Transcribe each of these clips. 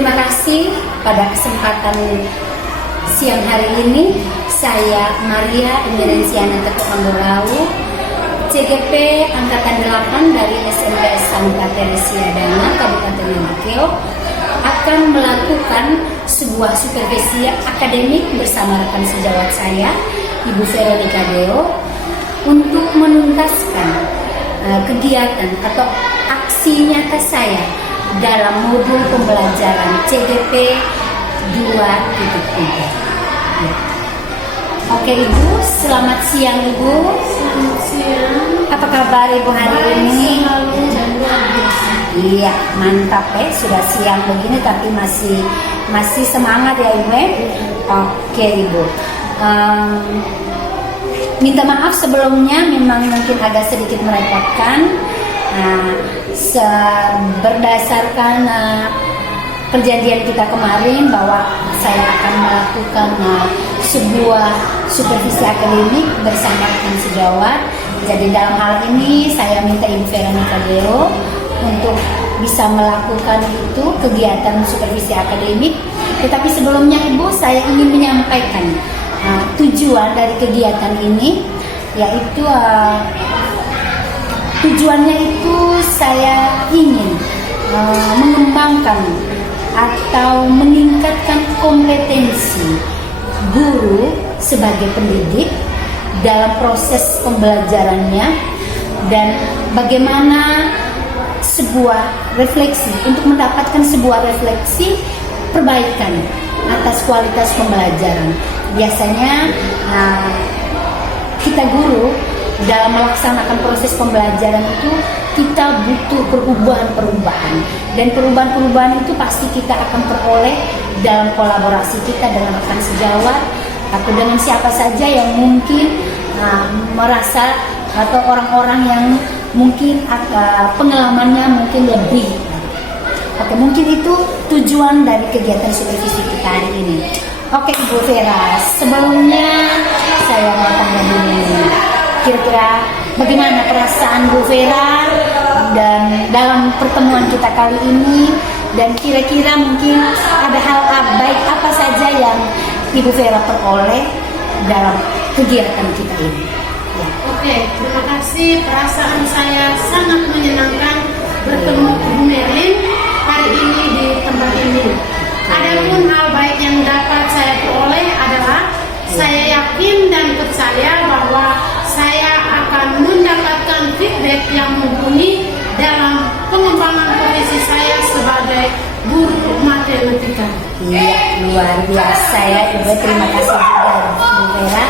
Terima kasih pada kesempatan siang hari ini. Saya Maria Indonesia Teguh Amborau, CGP Angkatan 8 dari SMP Sangka Teresia Dana, Kabupaten Nangkeo, akan melakukan sebuah supervisi akademik bersama rekan sejawat saya, Ibu Veronica Deo, untuk menuntaskan kegiatan atau aksi nyata saya dalam modul pembelajaran CGP 2.3. Oke Ibu, selamat siang Ibu. Selamat siang. Apa kabar Ibu hari ini? Iya, mantap sudah siang begini tapi masih semangat ya Ibu. Oke Ibu. Minta maaf sebelumnya, memang mungkin agak sedikit merepotkan. Berdasarkan perjanjian kita kemarin bahwa saya akan melakukan sebuah supervisi akademik bersama rekan sejawat. Jadi dalam hal ini saya minta Ibu Veronica Deo untuk bisa melakukan itu kegiatan supervisi akademik. Tetapi sebelumnya Ibu, saya ingin menyampaikan tujuan dari kegiatan ini, yaitu tujuannya itu saya ingin mengembangkan atau meningkatkan kompetensi guru sebagai pendidik dalam proses pembelajarannya, dan bagaimana sebuah refleksi untuk mendapatkan sebuah refleksi perbaikan atas kualitas pembelajaran. Biasanya kita guru dalam melaksanakan proses pembelajaran itu kita butuh perubahan-perubahan, dan perubahan-perubahan itu pasti kita akan peroleh dalam kolaborasi kita dengan rekan sejawat atau dengan siapa saja yang mungkin merasa, atau orang-orang yang mungkin pengalamannya mungkin lebih. Oke, mungkin itu tujuan dari kegiatan supervisi kita hari ini. Oke Ibu Vera, sebelumnya saya mau tanya dulu, kira-kira bagaimana perasaan Bu Vera dan dalam pertemuan kita kali ini, dan kira-kira mungkin ada hal baik apa saja yang Ibu Vera peroleh dalam kegiatan kita ini. Ya. Oke, terima kasih. Perasaan saya sangat menyenangkan bertemu Bu Merlin hari ini di tempat ini. Adapun hal baik yang dapat saya peroleh adalah saya yakin dan percaya bahwa saya akan mendapatkan feedback yang mumpuni dalam pengembangan profesi saya sebagai guru matematika. Iya, luar biasa ya Ibu. Terima kasih juga Bu Vera.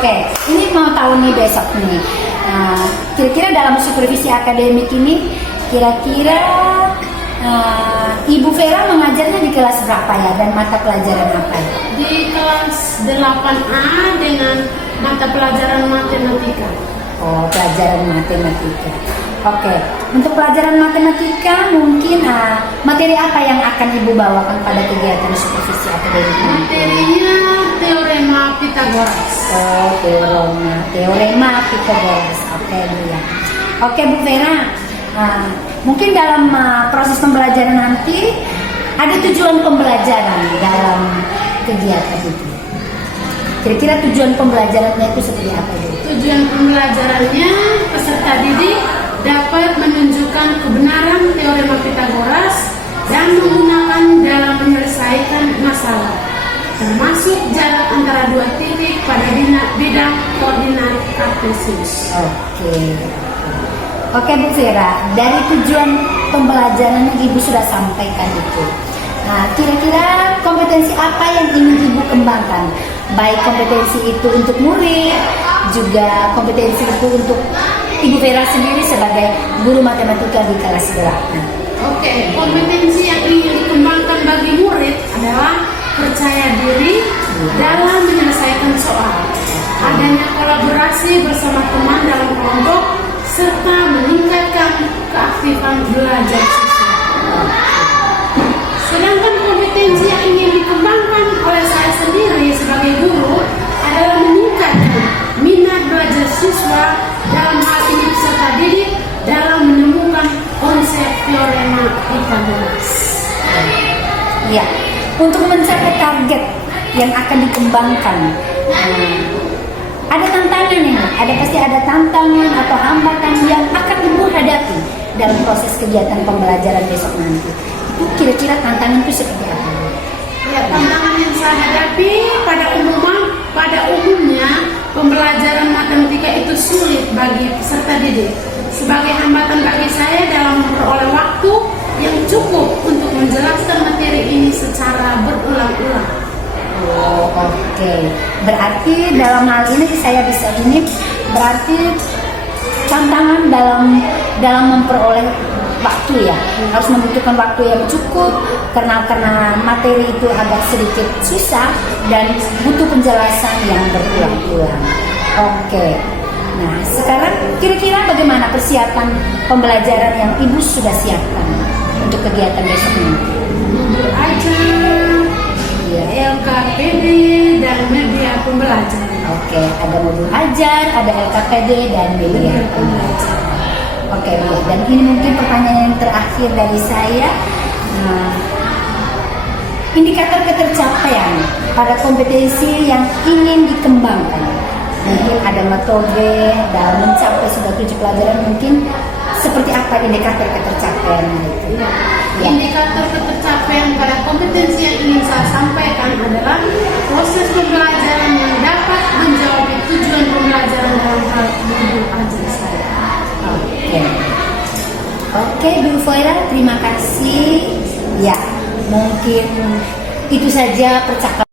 Oke, ini mau tahu nih besok nih. Kira-kira dalam supervisi akademik ini, kira-kira Ibu Vera mengajarnya di kelas berapa ya, dan mata pelajaran apa ya? Di kelas 8A dengan mata pelajaran matematika. Oh, pelajaran matematika. Oke, untuk pelajaran matematika mungkin materi apa yang akan Ibu bawakan pada kegiatan supervisi akademik ini? Materinya teorema Pythagoras. Oh, teorema Pythagoras. Oke Bu ya. Oke Bu Vera, mungkin dalam proses pembelajaran nanti ada tujuan pembelajaran dalam kegiatan itu. Kira-kira tujuan pembelajarannya itu seperti apa Bu? Tujuan pembelajarannya, peserta didik dapat menunjukkan kebenaran teorema Pythagoras dan menggunakan dalam menyelesaikan masalah, termasuk jarak antara dua titik pada bidang koordinat kartesius. Oke Bu Vera, dari tujuan pembelajaran yang Ibu sudah sampaikan itu, kira-kira kompetensi apa yang ingin Ibu kembangkan? Baik kompetensi itu untuk murid, juga kompetensi itu untuk Ibu Vera sendiri sebagai guru matematika di kelas 8. Oke, kompetensi yang ingin dikembangkan bagi murid adalah percaya diri dalam menyelesaikan soal, adanya kolaborasi bersama teman dalam kelompok, serta meningkatkan keaktifan belajar siswa. Sedangkan kompetensi yang ingin dikembangkan oleh saya sendiri sebagai guru adalah meningkatkan minat belajar siswa, dalam hal ini peserta didik, dalam menemukan konsep teorema Pythagoras. Ya, untuk mencapai target yang akan dikembangkan, ada tantangan ini, pasti ada tantangan atau hambatan yang akan ibu hadapi dalam proses kegiatan pembelajaran besok nanti. Itu kira-kira tantangan itu seperti apa? Ya, tantangan yang saya hadapi pada umumnya pembelajaran matematika itu sulit bagi peserta didik. Sebagai hambatan bagi saya dalam memperoleh waktu yang cukup untuk menjelaskan materi ini secara berulang-ulang. Oh, oke. Berarti dalam hal ini saya bisa berarti tantangan dalam memperoleh waktu ya, harus membutuhkan waktu yang cukup karena materi itu agak sedikit susah dan butuh penjelasan yang berulang-ulang. Oke. Nah, sekarang kira-kira bagaimana persiapan pembelajaran yang ibu sudah siapkan untuk kegiatan besok nanti? Ajar, LKPD dan media pembelajaran. Oke, ada modul ajar, ada LKPD dan media pembelajaran. Oke, Bu. Dan ini mungkin pertanyaan yang terakhir dari saya. Indikator ketercapaian pada kompetensi yang ingin dikembangkan. Mungkin ada metode dalam mencapai sudah 7 pelajaran, mungkin seperti apa indikator ketercapaian itu? Ya. Ya. Indikator ketercapaian pada kompetensi yang ingin saya sampaikan adalah proses pembelajaran yang dapat menjawab tujuan pembelajaran dalam hal modul ajar saya. Oke, Bu Foira, terima kasih. Ya, mungkin itu saja percakapan.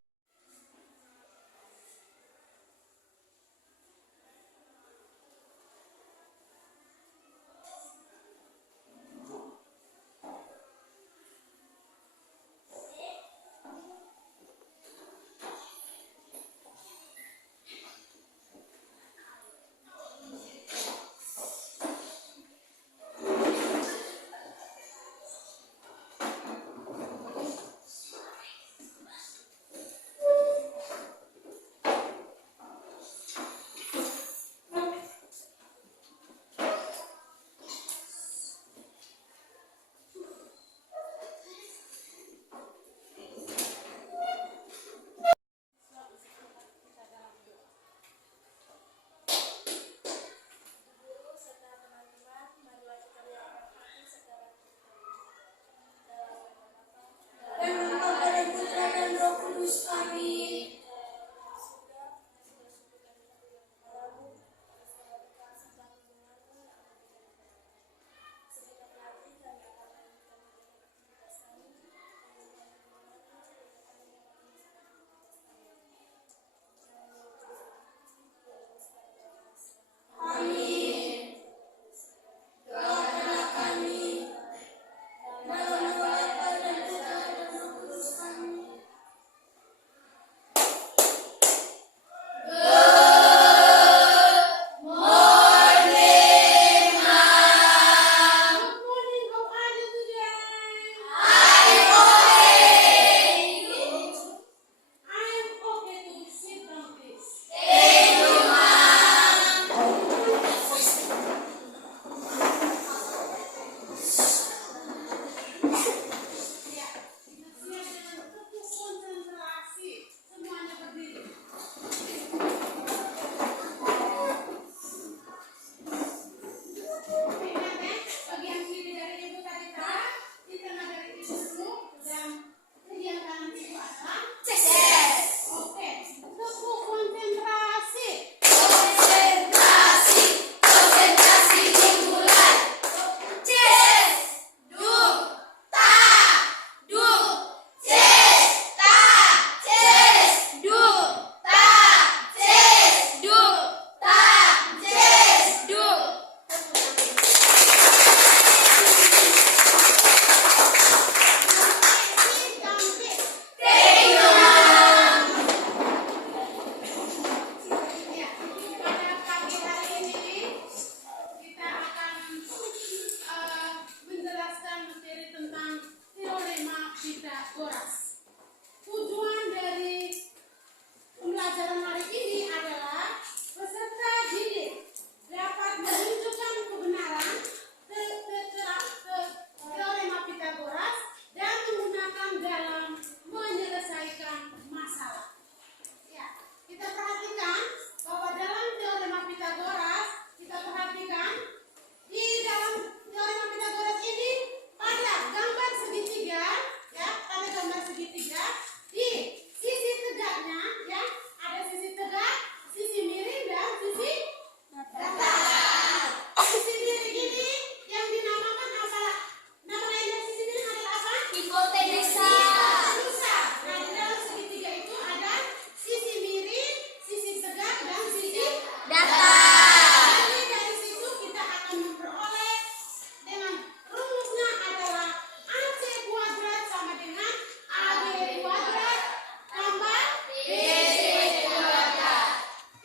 Teorema Pitagoras dan menggunakan dalam Bisa. Nah, di dalam segitiga itu ada sisi miring, sisi tegak, dan sisi datar. Jadi dari situ kita akan memperoleh dengan rumusnya adalah AC kuadrat sama dengan AB kuadrat tambah BC kuadrat.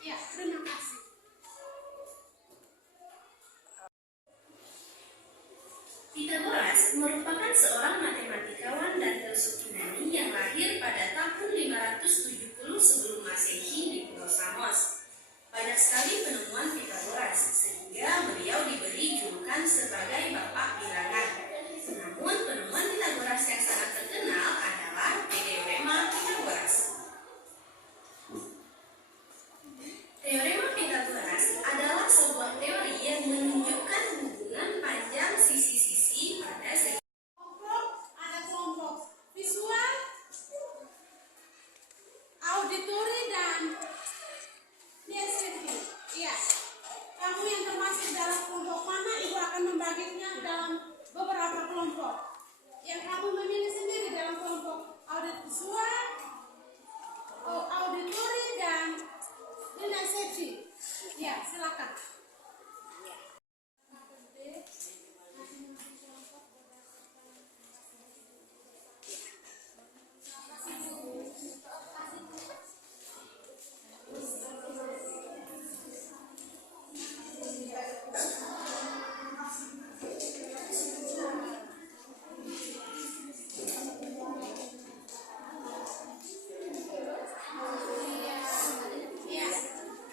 Ya, terima kasih. Pythagoras merupakan seorang matematikawan dan filsuf Yunani yang lahir pada tahun 570 sebelum Masehi di Pulau Samos. Banyak sekali penemuan Pythagoras, sehingga beliau diberi julukan sebagai Bapak Bilangan. Namun penemuan Pythagoras yang sangat terkenal adalah teorema Pythagoras. Teorema Pythagoras adalah sebuah teori yang menunjukkan hubungan panjang sisi-sisi pada segi. Ada kelompok visual, auditory, dan kinesthetic. Iya. Kamu yang termasuk dalam kelompok mana, Ibu akan membaginya dalam beberapa kelompok. Yang kamu memilih sendiri dalam kelompok visual, auditory, dan kinesthetic. Ya, silakan.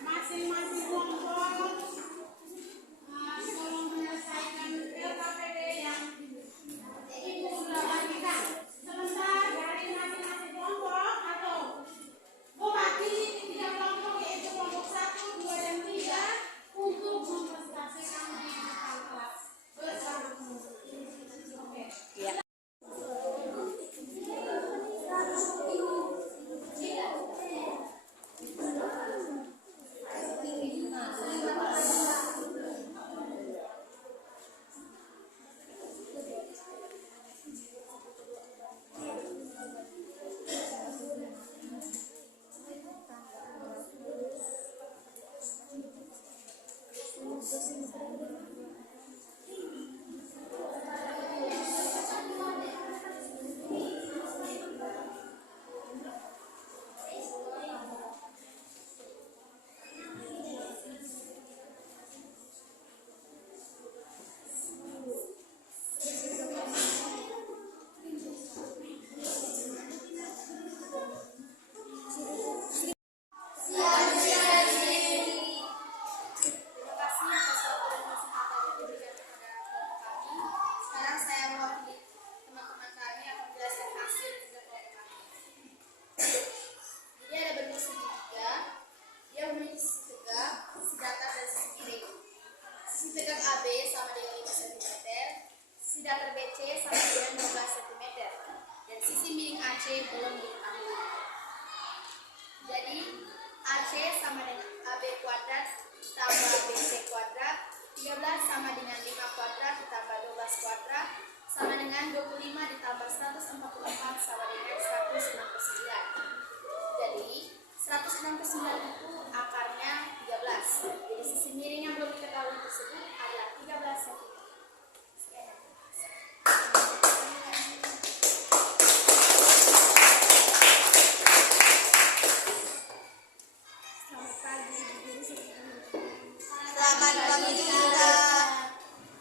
Masing-masing kelompok tolong menyelesaikan LKPD yang Ibu sudah bagikan. Sebentar dari masing-masing kelompok atau bagi di 3 kelompok, yaitu kelompok 1, 2, dan 3 untuk mempresentasikan di depan kelas bersama guru. Oke. Sekarang saya mewakili teman-teman kami akan menjelaskan hasil tiga kelompok kami. Jadi ada bentuk segitiga, dia memiliki sisi tegak, sisi datar, dan sisi miring. Sisi tegak AB sama dengan 5 cm, sisi datar BC sama dengan 12 cm, dan sisi miring AC belum diketahui. Jadi AC sama dengan AB kuadrat tambah BC kuadrat, 13 sama dengan 5 kuadrat ditambah 12 kuadrat sama dengan 25 ditambah 144 sama dengan 169. Jadi 169 itu akarnya 13. Jadi sisi miring yang belum diketahui tersebut adalah 13 cm. Selamat pagi, Ibu Guru. Selamat pagi juga.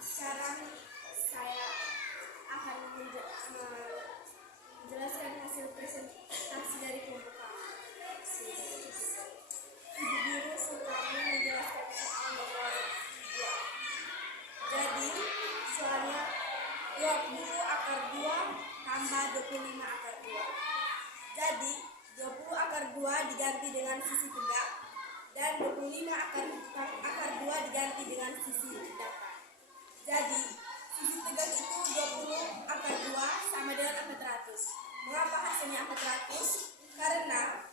Sekarang saya akan menjelaskan hasil presentasi dari kelompok kami. Ibu Guru Sultani menjelaskan soal nomor 2. Jadi, soalnya 20 akar 2 tambah 25 akar 2. Jadi, 20 akar 2 diganti dengan sisi tegak dan 25 akar 2 diganti dengan sisi datar. Jadi, sisi tegak itu 20 akar 2 sama dengan 400. Mengapa hasilnya 400? Karena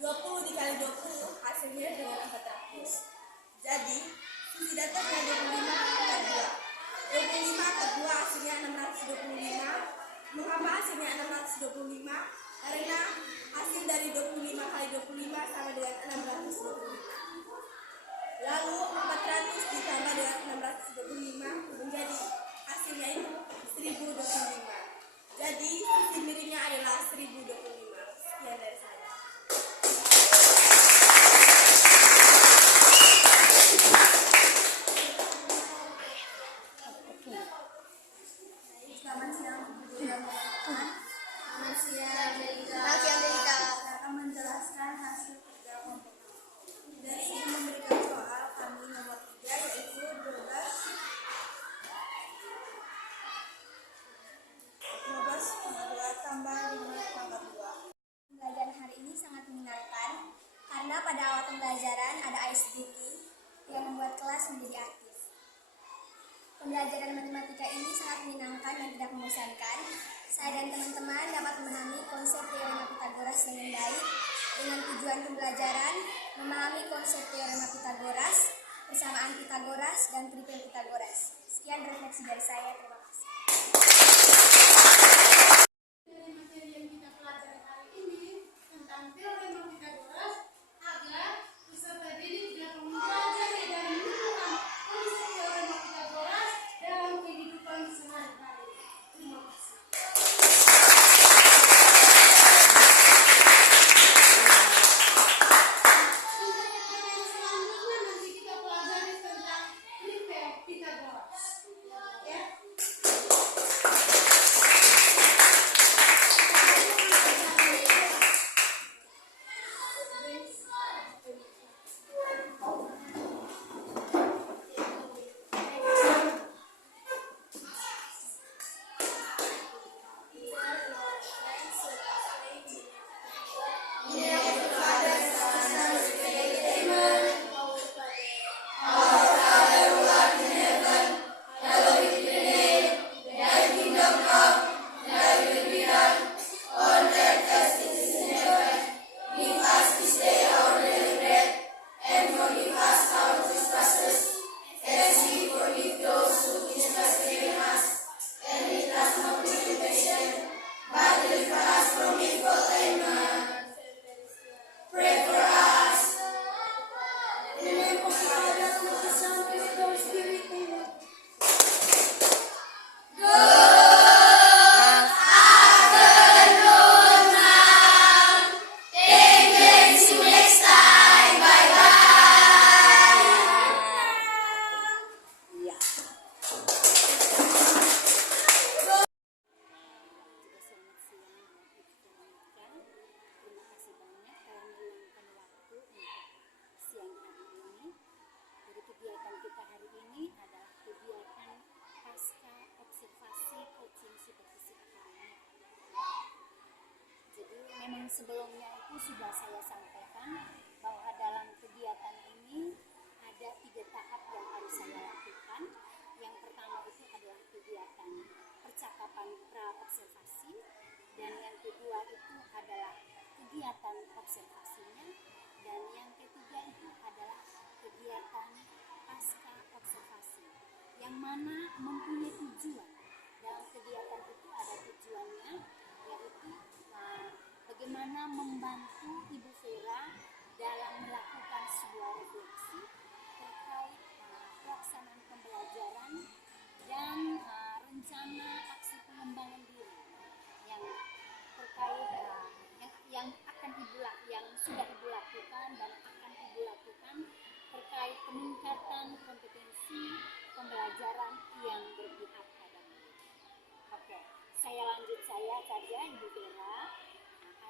20 dikali 20 hasilnya dengan 400. Jadi, sisi datarnya 25 akar 2. 25 akar 2 hasilnya 625 Mengapa hasilnya 625? Karena hasil dari 25 kali 25 sama dengan 625. Lalu 400 ditambah dengan 625 menjadi hasilnya itu 1025. Jadi sisi miringnya adalah 1025. Sekian dari saya. Selamat siang, Selamat siang, Delita. Saya akan menjelaskan hasil kerja kelompok kami. Dan ini memberikan soal kami nomor 3 yaitu 12 tambah 5 tambah 2. Pembelajaran hari ini sangat menyenangkan karena pada awal pembelajaran ada ICT yang membuat kelas menjadi aktif. Pembelajaran matematika ini sangat menyenangkan dan tidak membosankan. Saya dan teman-teman dapat memahami konsep teorema Pitagoras dengan baik. Dengan tujuan pembelajaran memahami konsep teorema Pitagoras, persamaan Pitagoras, dan tripel Pitagoras. Sekian refleksi dari saya. Terima kasih. Dari materi yang kita pelajari hari ini tentang teorema Pitagoras agar peserta didik dapat mempelajari dan menemukan konsep teorema Pitagoras dalam kehidupan sehari-hari. Terima kasih. Selanjutnya nanti kita pelajari tentang tripel Pitagoras. Ya. Sebelumnya itu sudah saya sampaikan bahwa dalam kegiatan ini ada 3 tahap yang harus saya lakukan. Yang pertama itu adalah kegiatan percakapan pra-observasi, dan yang kedua itu adalah kegiatan observasinya, dan yang ketiga itu adalah kegiatan pasca observasi, yang mana mempunyai tujuan. Dalam kegiatan itu ada tujuannya, yaitu bagaimana membantu Ibu Vera dalam melakukan sebuah refleksi terkait pelaksanaan pembelajaran dan rencana aksi pengembangan diri yang terkait yang akan yang sudah Ibu lakukan dan akan Ibu lakukan terkait peningkatan kompetensi pembelajaran yang berpihak pada murid. Oke, saya lanjut saja Ibu Vera.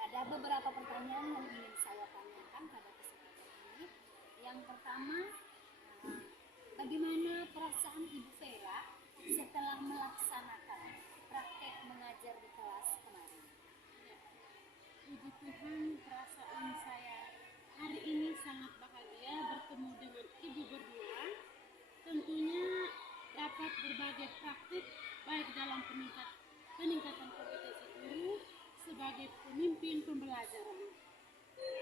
Ada beberapa pertanyaan yang ingin saya tanyakan pada kesempatan ini. Yang pertama, bagaimana perasaan Ibu Vera setelah melaksanakan praktek mengajar di kelas kemarin? Puji Tuhan, perasaan saya hari ini sangat bahagia bertemu dengan Ibu berdua. Tentunya dapat berbagai praktik baik dalam peningkatan kompetensi guru sebagai pemimpin pembelajaran.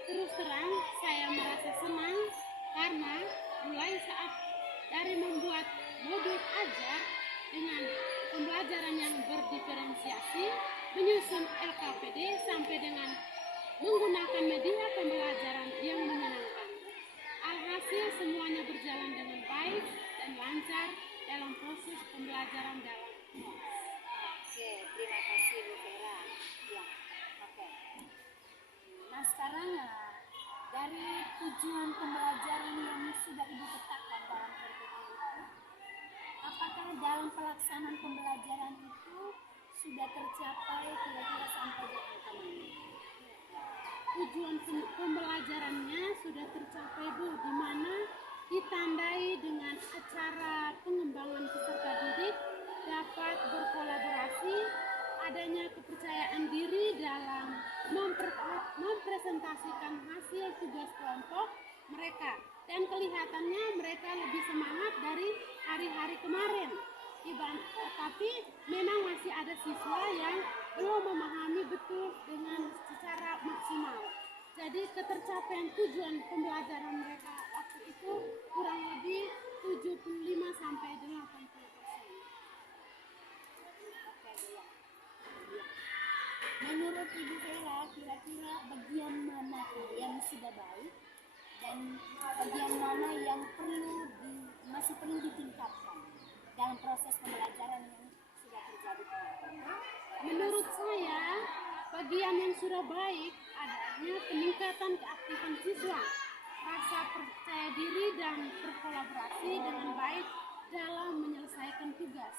Terus terang saya merasa senang karena mulai saat dari membuat modul ajar dengan pembelajaran yang berdiferensiasi, menyusun LKPD sampai dengan menggunakan media pembelajaran yang menyenangkan. Alhasil semuanya berjalan dengan baik dan lancar dalam proses pembelajaran dalam kelas. Oke, terima kasih Bu Vera. Ya, oke. Nah sekarang dari tujuan pembelajaran yang sudah Ibu tetapkan dalam RPP itu, apakah dalam pelaksanaan pembelajaran itu sudah tercapai kira-kira sampai di angka mana? Tujuan pembelajarannya sudah tercapai Bu, di mana ditandai dengan acara pengembangan peserta didik dapat berkolaborasi, adanya kepercayaan diri dalam mempresentasikan hasil tugas kelompok mereka, dan kelihatannya mereka lebih semangat dari hari-hari kemarin. Tapi memang masih ada siswa yang belum memahami betul dengan secara maksimal. Jadi ketercapaian tujuan pembelajaran mereka waktu itu kurang lebih 75 sampai 80%. Menurut Ibu Vera, kira-kira bagian mana yang sudah baik dan bagian mana yang masih perlu ditingkatkan dalam proses pembelajaran yang sudah terjadi? Menurut saya, bagian yang sudah baik adanya peningkatan keaktifan siswa, rasa percaya diri dan berkolaborasi dengan baik dalam menyelesaikan tugas.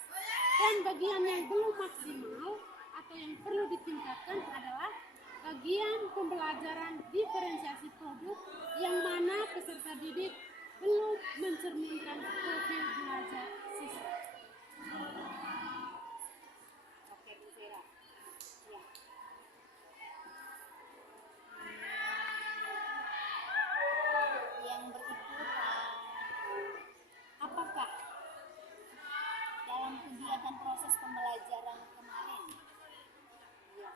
Dan bagian yang belum maksimal atau yang perlu ditingkatkan adalah bagian pembelajaran diferensiasi produk yang mana peserta didik belum mencerminkan profil belajar siswa. Oke, Bu Vera. Ya. Yang berikut, apakah dalam kegiatan proses pembelajaran kemarin, ya,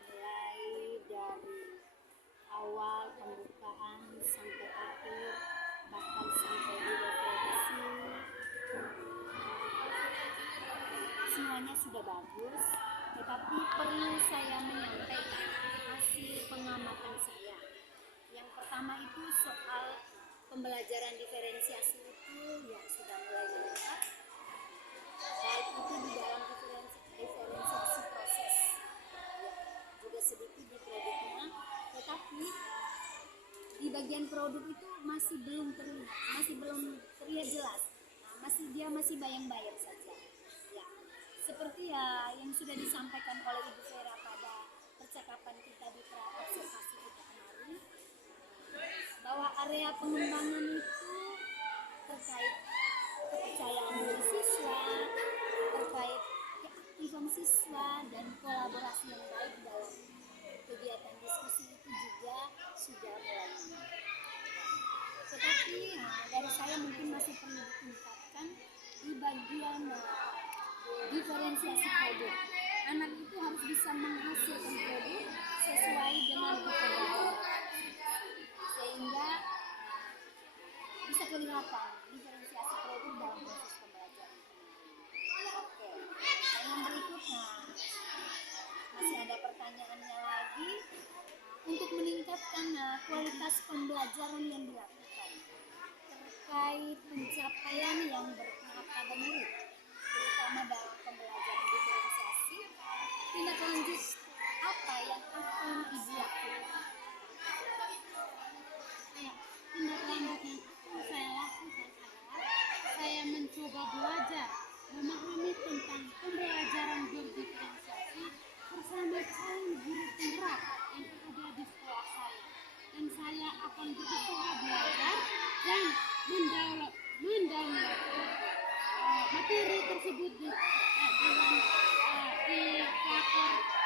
mulai dari awal pembukaan sampai akhir, bahkan sampai di refleksi, semuanya sudah bagus, tetapi perlu saya menyampaikan hasil pengamatan saya. Yang pertama itu soal pembelajaran diferensiasi itu yang sudah mulai meningkat, baik itu di dalam diferensiasi proses, ya, juga sedikit di produknya, tetapi di bagian produk itu masih belum terlihat jelas. Nah, masih bayang-bayang saja. Ya, seperti ya yang sudah disampaikan oleh Ibu Vera pada percakapan kita di pra-observasi kita kemarin, bahwa area pengembangan itu terkait kepercayaan diri siswa, terkait keaktifan siswa dan kolaborasi yang baik dalam kegiatan diskusi itu juga sudah mulai. Tetapi dari saya mungkin masih perlu ditingkatkan di bagian diferensiasi produk. Anak itu harus bisa menghasilkan produk sesuai dengan keperluan, sehingga bisa kelihatan diferensiasi produk dalam proses pembelajaran. Oke, dan yang berikutnya masih ada pertanyaannya lagi. Untuk meningkatkan kualitas pembelajaran yang dilakukan terkait pencapaian yang bertahap pada murid, terutama dalam pembelajaran diferensiasi, tindak lanjut apa yang akan Ibu lakukan? Tindak lanjut yang saya lakukan adalah saya mencoba belajar memahami tentang pembelajaran berdiferensiasi bersama calon guru penggerak yang ada di sekolah saya, dan saya akan berusaha belajar dan mendownload materi tersebut di platform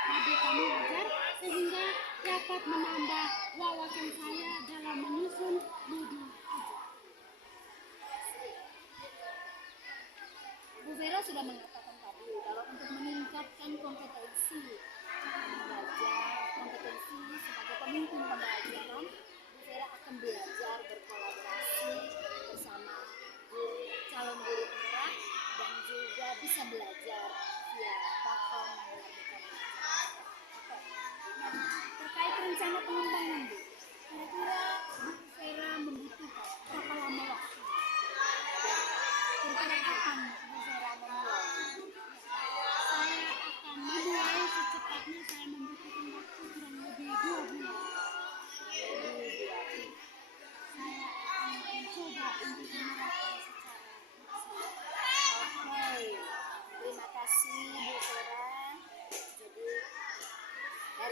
Merdeka Mengajar, sehingga dapat menambah wawasan saya dalam menyusun modul ajar. Bu Vera sudah mengatakan tadi bahwa untuk meningkatkan kompetensi sebagai pemimpin pembelajaran, Bu Vera akan belajar berkolaborasi bersama calon guru penggerak dan juga bisa belajar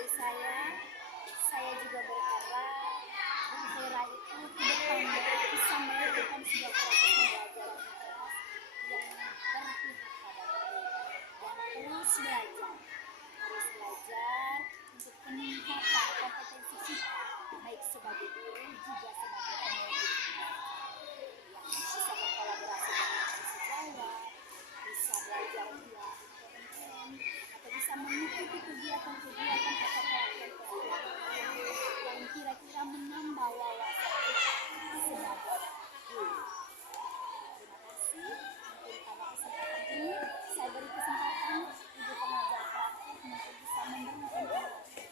dari saya juga berharap Bu Vera itu ke depannya bisa melakukan sebuah proses pembelajaran kelas yang berpihak pada mereka dan harus belajar untuk peningkatan kompetensi kita baik sebagai guru juga sebagai pendidik yang bisa berkolaborasi dengan sejawat, bisa belajar via UMKM atau bisa mengikuti kegiatan-kegiatan atau pelatihan-pelatihan yang kira-kira menambah wawasan kita sebagai guru. Terima kasih. Mungkin pada kesempatan ini saya beri kesempatan Ibu pengajar praktik untuk bisa memberikan penjelasan.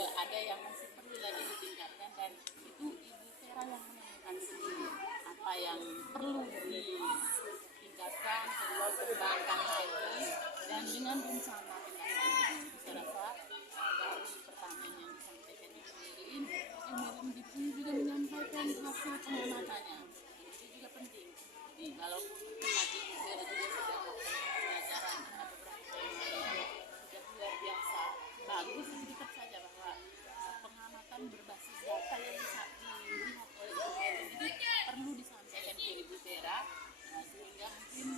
Ada yang masih perlu lagi ditingkatkan dan itu Ibu Vera yang menemukan sendiri apa yang perlu ditingkatkan, perlu dikembangkan lagi dan dengan bersama saya rasa dari pertanyaan yang disampaikan Ibu Mirin juga menyampaikan hasil pengamatannya itu juga penting. Jadi walaupun tadi Ibu Vera juga sudah melakukan pelajaran sudah luar biasa bagus, tetap saja bahwa pengamatan berbasis data yang bisa dilihat oleh Ibu Mirin ini perlu disampaikan ke Ibu Vera sehingga mungkin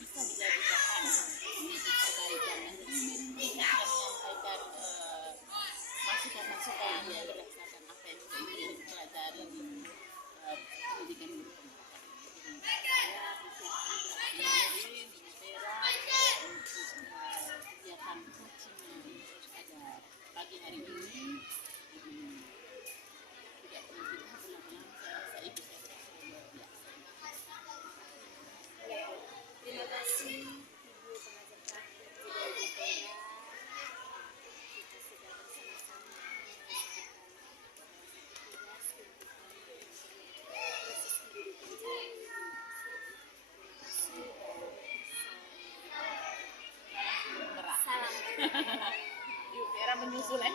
bisa menjadi bahan untuk perbaikan. Dan Ibu Mirin juga sudah menyampaikan masukan-masukan yang berdasarkan apa yang Ibu Mirin pelajari di pendidikan guru pembelajaran. Saya Ibu Vera untuk kegiatan coaching pada pagi hari ini. Tidak perlu dibahas lama-lama, saya rasa Ibu Vera luar biasa. Terima kasih Ibu pengajar praktik juga Ibu Vera. Kita sudah bersama-sama menyelesaikan tugas untuk proses pendidikan di Indonesia. Terima kasih dan salam. Ibu Vera menyusul ya.